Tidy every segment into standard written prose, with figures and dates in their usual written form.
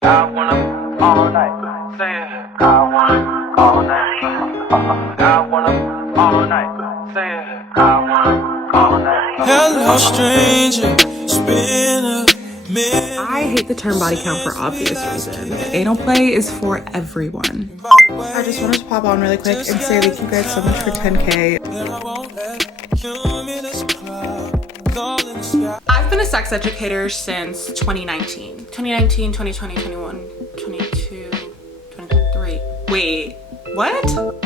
I wanna all night. Say it. I wanna all night. I wanna all night. Say it. I wanna all night. Hello, stranger. It's been a minute. I hate the term body count for obvious reasons. Anal play is for everyone. I just wanted to pop on really quick and say thank you guys so much for 10K. I've been a sex educator since 2019. 2019, 2020, 21, 22, 23. Wait, what?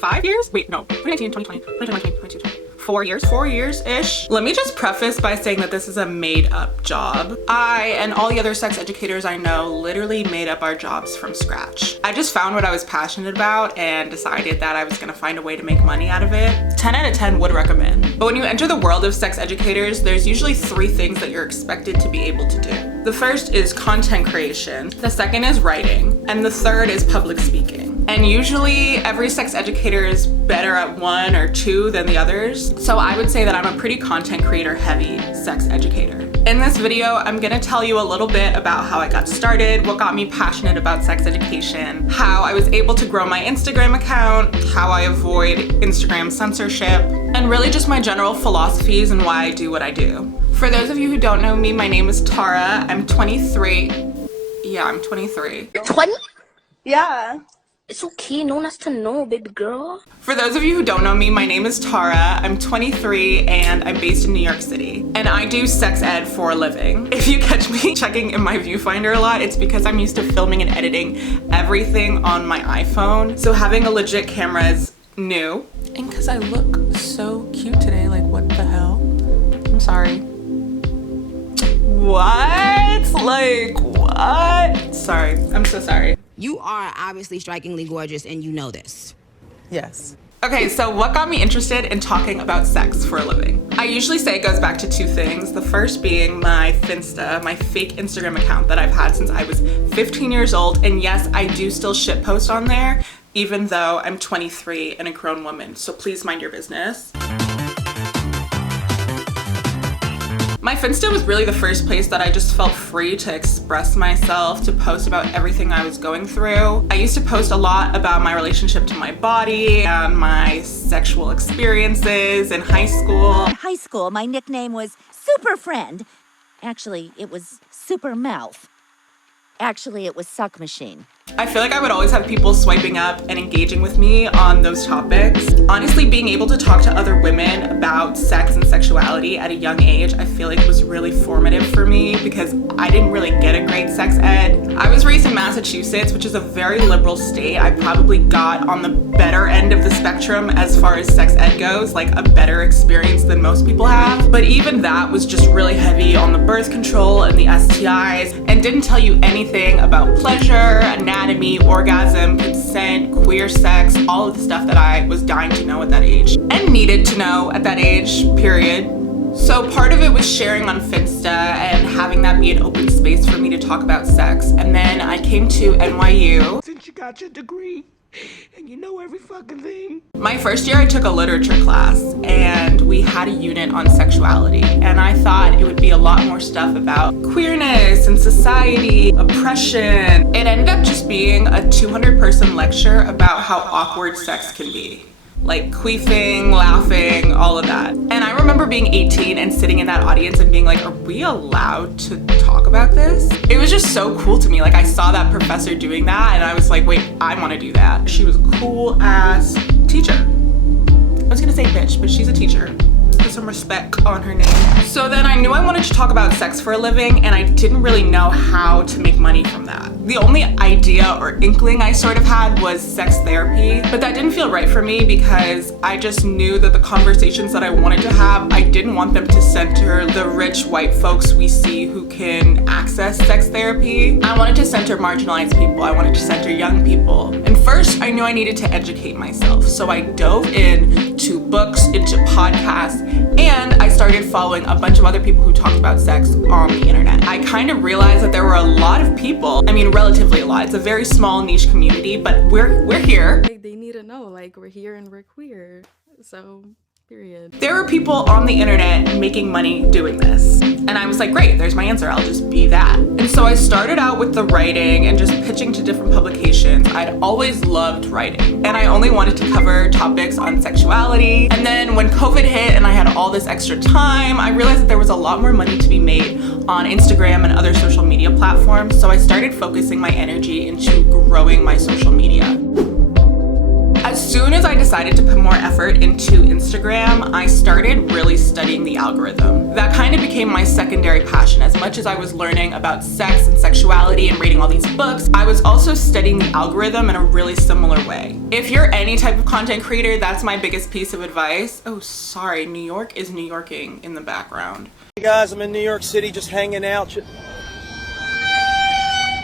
5 years? Wait, no. 2019, 2020, 2021, 2022. 4 years? 4 years-ish. Let me just preface by saying that this is a made-up job. I and all the other sex educators I know literally made up our jobs from scratch. I just found what I was passionate about and decided that I was gonna find a way to make money out of it. 10 out of 10 would recommend. But when you enter the world of sex educators, there's usually 3 things that you're expected to be able to do. The first is content creation, the second is writing, and the third is public speaking. And usually every sex educator is better at 1 or 2 than the others. So I would say that I'm a pretty content creator heavy sex educator. In this video, I'm gonna tell you a little bit about how I got started, what got me passionate about sex education, how I was able to grow my Instagram account, how I avoid Instagram censorship, and really just my general philosophies and why I do what I do. For those of you who don't know me, my name is Tara. I'm 23. Yeah, I'm 23. 20? Yeah. It's okay, no one has to know, baby girl. For those of you who don't know me, my name is Tara. I'm 23 and I'm based in New York City. And I do sex ed for a living. If you catch me checking in my viewfinder a lot, it's because I'm used to filming and editing everything on my iPhone. So having a legit camera is new. And because I look so cute today, like what the hell? I'm sorry. What? Like what? Sorry, I'm so sorry. You are obviously strikingly gorgeous and you know this. Yes. Okay, so what got me interested in talking about sex for a living? I usually say it goes back to 2 things. The first being my Finsta, my fake Instagram account that I've had since I was 15 years old. And yes, I do still shitpost on there, even though I'm 23 and a grown woman. So please mind your business. My Finsta was really the first place that I just felt free to express myself, to post about everything I was going through. I used to post a lot about my relationship to my body and my sexual experiences in high school. In high school, my nickname was Super Friend. Actually, it was Super Mouth. Actually, it was Suck Machine. I feel like I would always have people swiping up and engaging with me on those topics. Honestly, being able to talk to other women about sex and sexuality at a young age, I feel like was really formative for me because I didn't really get a great sex ed. I was raised in Massachusetts, which is a very liberal state. I probably got on the better end of the spectrum as far as sex ed goes, like a better experience than most people have. But even that was just really heavy on the birth control and the STIs and didn't tell you anything about pleasure, anatomy, orgasm, consent, queer sex, all of the stuff that I was dying to know at that age and needed to know at that age, period. So part of it was sharing on Finsta and having that be an open space for me to talk about sex. And then I came to NYU. Since you got your degree and you know every fucking thing. My first year I took a literature class and we had a unit on sexuality, and I thought it would be a lot more stuff about queerness and society, oppression. It ended up just being a 200-person lecture about how awkward sex can be. Like queefing, laughing, all of that. And I remember being 18 and sitting in that audience and being like, are we allowed to talk about this? It was just so cool to me. Like I saw that professor doing that and I was like, wait, I want to do that. She was a cool ass teacher. I was gonna say bitch, but she's a teacher. Put some respect on her name. So then I knew I wanted to talk about sex for a living and I didn't really know how to make money from that. The only idea or inkling I sort of had was sex therapy, but that didn't feel right for me because I just knew that the conversations that I wanted to have, I didn't want them to center the rich white folks we see who can access sex therapy. I wanted to center marginalized people. I wanted to center young people. And first, I knew I needed to educate myself. So I dove into books, into podcasts, and I started following a bunch of other people who talked about sex on the internet. I kind of realized that there were a lot of people, I mean relatively a lot, it's a very small niche community, but we're here. They need to know, like, we're here and we're queer. So Period. There were people on the internet making money doing this. And I was like, great, there's my answer, I'll just be that. And so I started out with the writing and just pitching to different publications. I'd always loved writing, and I only wanted to cover topics on sexuality. And then when COVID hit and I had all this extra time, I realized that there was a lot more money to be made on Instagram and other social media platforms. So I started focusing my energy into growing my social media. As soon as I decided to put more effort into Instagram, I started really studying the algorithm. That kind of became my secondary passion. As much as I was learning about sex and sexuality and reading all these books, I was also studying the algorithm in a really similar way. If you're any type of content creator, that's my biggest piece of advice. Oh, sorry, New York is New Yorking in the background. Hey guys, I'm in New York City just hanging out.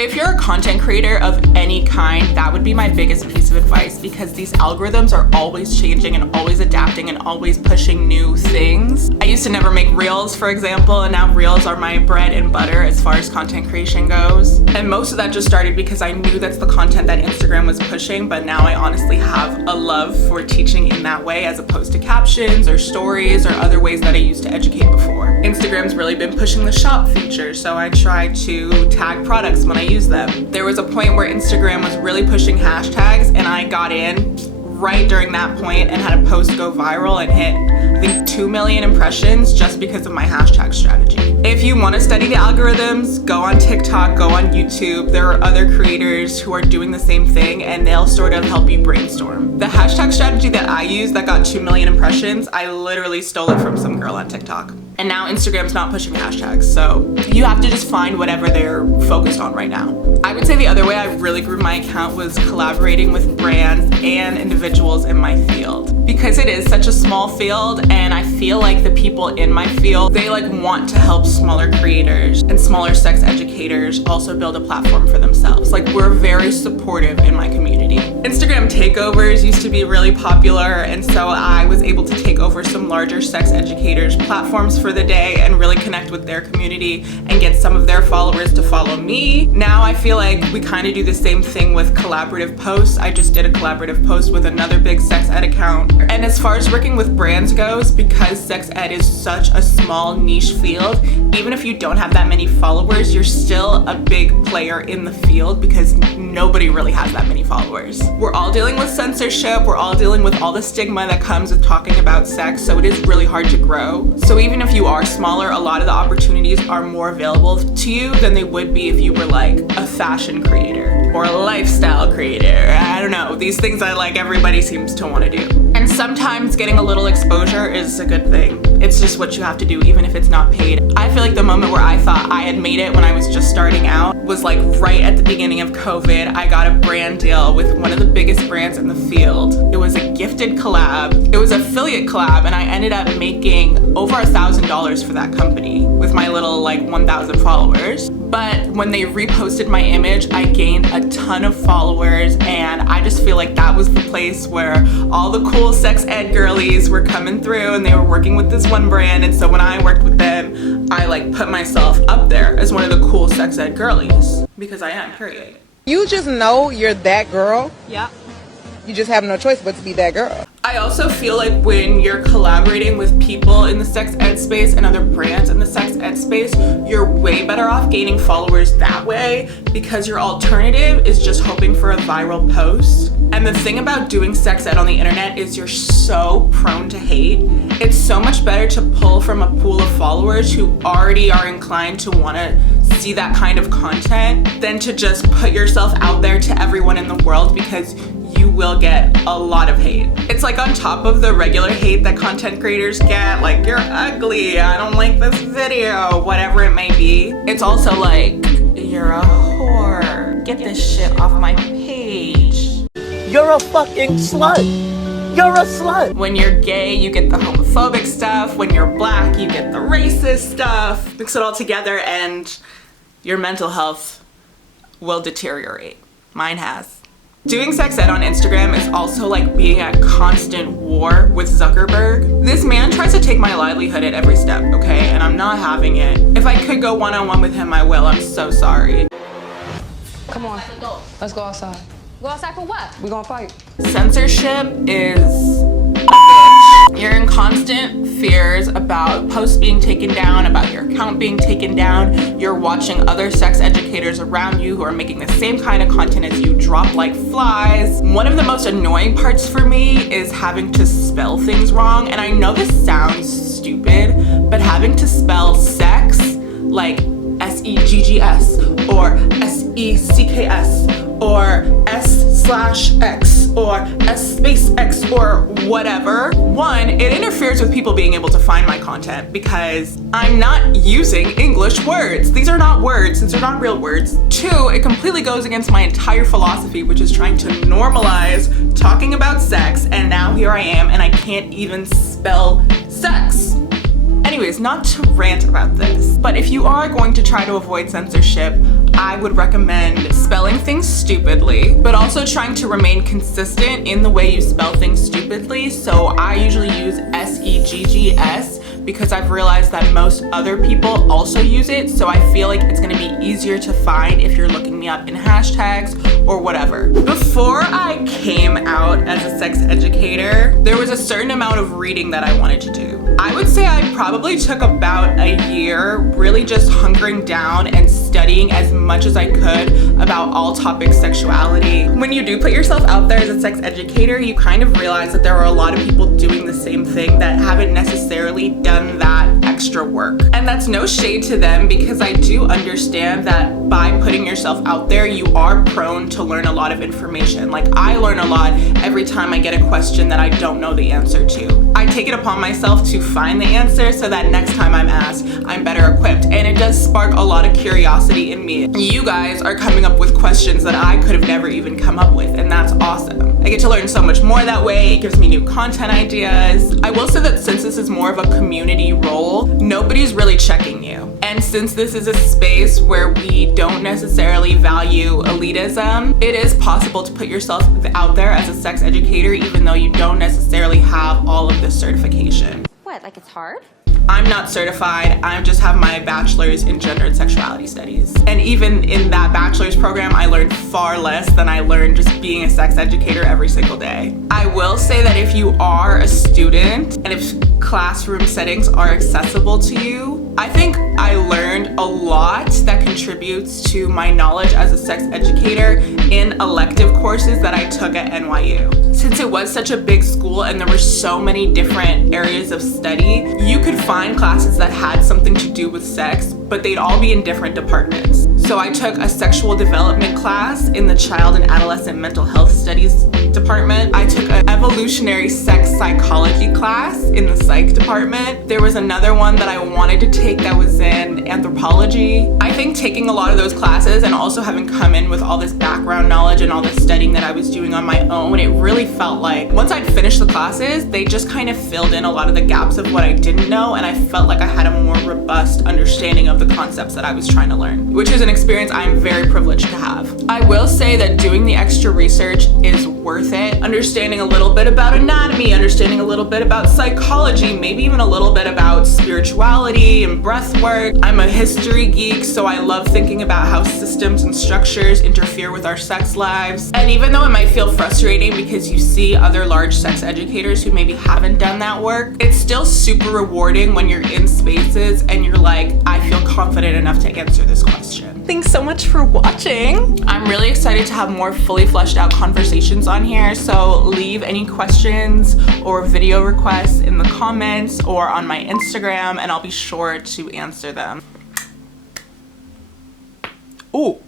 If you're a content creator of any kind, that would be my biggest piece of advice, because these algorithms are always changing and always adapting and always pushing new things. I used to never make reels, for example, and now reels are my bread and butter as far as content creation goes. And most of that just started because I knew that's the content that Instagram was pushing, but now I honestly have a love for teaching in that way as opposed to captions or stories or other ways that I used to educate before. Instagram's really been pushing the shop feature, so I try to tag products when I use them. There was a point where Instagram was really pushing hashtags, and I got in right during that point and had a post go viral and hit, I think, 2 million impressions just because of my hashtag strategy. If you want to study the algorithms, go on TikTok, go on YouTube. There are other creators who are doing the same thing, and they'll sort of help you brainstorm. The hashtag strategy that I use that got 2 million impressions, I literally stole it from some girl on TikTok. And now Instagram's not pushing hashtags, so you have to just find whatever they're focused on right now. I would say the other way I really grew my account was collaborating with brands and individuals in my field. Because it is such a small field, and I feel like the people in my field, they want to help smaller creators and smaller sex educators also build a platform for themselves. We're very supportive in my community. Instagram takeovers used to be really popular, and so I was able to take over some larger sex educators' platforms for the day and really connect with their community and get some of their followers to follow me. Now I feel like we kind of do the same thing with collaborative posts. I just did a collaborative post with another big sex ed account. And as far as working with brands goes, because sex ed is such a small niche field, even if you don't have that many followers, you're still a big player in the field because nobody really has that many followers. We're all dealing with censorship, we're all dealing with all the stigma that comes with talking about sex, so it is really hard to grow. So even if you are smaller, a lot of the opportunities are more available to you than they would be if you were a fashion creator or a lifestyle creator. I don't know, these things everybody seems to want to do. And sometimes getting a little exposure is a good thing. It's just what you have to do, even if it's not paid. I feel like the moment where I thought I had made it when I was just starting out was right at the beginning of COVID. I got a brand deal with one of the biggest brands in the field. It was a gifted collab. It was an affiliate collab, and I ended up making over $1,000 for that company with my little 1,000 followers. But when they reposted my image, I gained a ton of followers, and I just feel like that was the place where all the cool sex ed girlies were coming through, and they were working with this one brand. And so when I worked with them, I put myself up there as one of the cool sex ed girlies, because I am, period. You just know you're that girl. Yeah. You just have no choice but to be that girl. I also feel like when you're collaborating with people in the sex ed space and other brands in the sex ed space, you're way better off gaining followers that way, because your alternative is just hoping for a viral post. And the thing about doing sex ed on the internet is you're so prone to hate. It's so much better to pull from a pool of followers who already are inclined to want to see that kind of content than to just put yourself out there to everyone in the world, because you will get a lot of hate. It's on top of the regular hate that content creators get, you're ugly, I don't like this video, whatever it may be. It's also you're a whore, get this shit off my page. You're a fucking slut. You're a slut. When you're gay, you get the homophobic stuff. When you're black, you get the racist stuff. Mix it all together and your mental health will deteriorate. Mine has. Doing sex ed on Instagram is also being at constant war with Zuckerberg. This man tries to take my livelihood at every step, okay? And I'm not having it. If I could go one-on-one with him, I will. I'm so sorry. Come on, let's go outside. Go outside for what? We're gonna fight. Censorship is a bitch. You're in constant fears about posts being taken down, about your account being taken down. You're watching other sex educators around you who are making the same kind of content as you drop like flies. One of the most annoying parts for me is having to spell things wrong. And I know this sounds stupid, but having to spell sex like S-E-G-G-S or S-E-C-K-S or S/X or S_X or whatever. One, it interferes with people being able to find my content because I'm not using English words. These are not words, these are not real words. Two, it completely goes against my entire philosophy, which is trying to normalize talking about sex, and now here I am and I can't even spell sex. Anyways, not to rant about this, but if you are going to try to avoid censorship, I would recommend spelling things stupidly, but also trying to remain consistent in the way you spell things stupidly. So I usually use S-E-G-G-S because I've realized that most other people also use it, so I feel like it's gonna be easier to find if you're looking me up in hashtags or whatever. Before I came out as a sex educator, there was a certain amount of reading that I wanted to do. I would say I probably took about a year really just hunkering down and studying as much as I could about all topics sexuality. When you do put yourself out there as a sex educator, you kind of realize that there are a lot of people doing the same thing that haven't necessarily done that extra work. And that's no shade to them, because I do understand that by putting yourself out there, you are prone to learn a lot of information. Like, I learn a lot every time I get a question that I don't know the answer to. I take it upon myself to find the answer so that next time I'm asked, I'm better equipped. And it does spark a lot of curiosity in me. You guys are coming up with questions that I could have never even come up with, and that's awesome. I get to learn so much more that way. It gives me new content ideas. I will say that since this is more of a community role, nobody's really checking you. And since this is a space where we don't necessarily value elitism, it is possible to put yourself out there as a sex educator even though you don't necessarily have all of this certification. What, like it's hard? I'm not certified, I just have my bachelor's in gender and sexuality studies. And even in that bachelor's program, I learned far less than I learned just being a sex educator every single day. I will say that if you are a student and if classroom settings are accessible to you, I think I learned a lot that contributes to my knowledge as a sex educator in elective courses that I took at NYU. Since it was such a big school and there were so many different areas of study, you could find classes that had something to do with sex, but they'd all be in different departments. So I took a sexual development class in the child and adolescent mental health studies department. I took an evolutionary sex psychology class in the psych department. There was another one that I wanted to take that was in anthropology. I think taking a lot of those classes and also having come in with all this background knowledge and all this studying that I was doing on my own, it really felt like once I'd finished the classes, they just kind of filled in a lot of the gaps of what I didn't know, and I felt like I had a more robust understanding of the concepts that I was trying to learn, which is an experience I'm very privileged to have. I will say that doing the extra research is worth it. Understanding a little bit about anatomy, understanding a little bit about psychology, maybe even a little bit about spirituality and breath work. I'm a history geek, so I love thinking about how systems and structures interfere with our sex lives. And even though it might feel frustrating because you see other large sex educators who maybe haven't done that work, it's still super rewarding when you're in spaces and you're like, I feel confident enough to answer this question. Thanks so much for watching. I'm really excited to have more fully fleshed out conversations on here, so leave any questions or video requests in the comments or on my Instagram and I'll be sure to answer them. Ooh.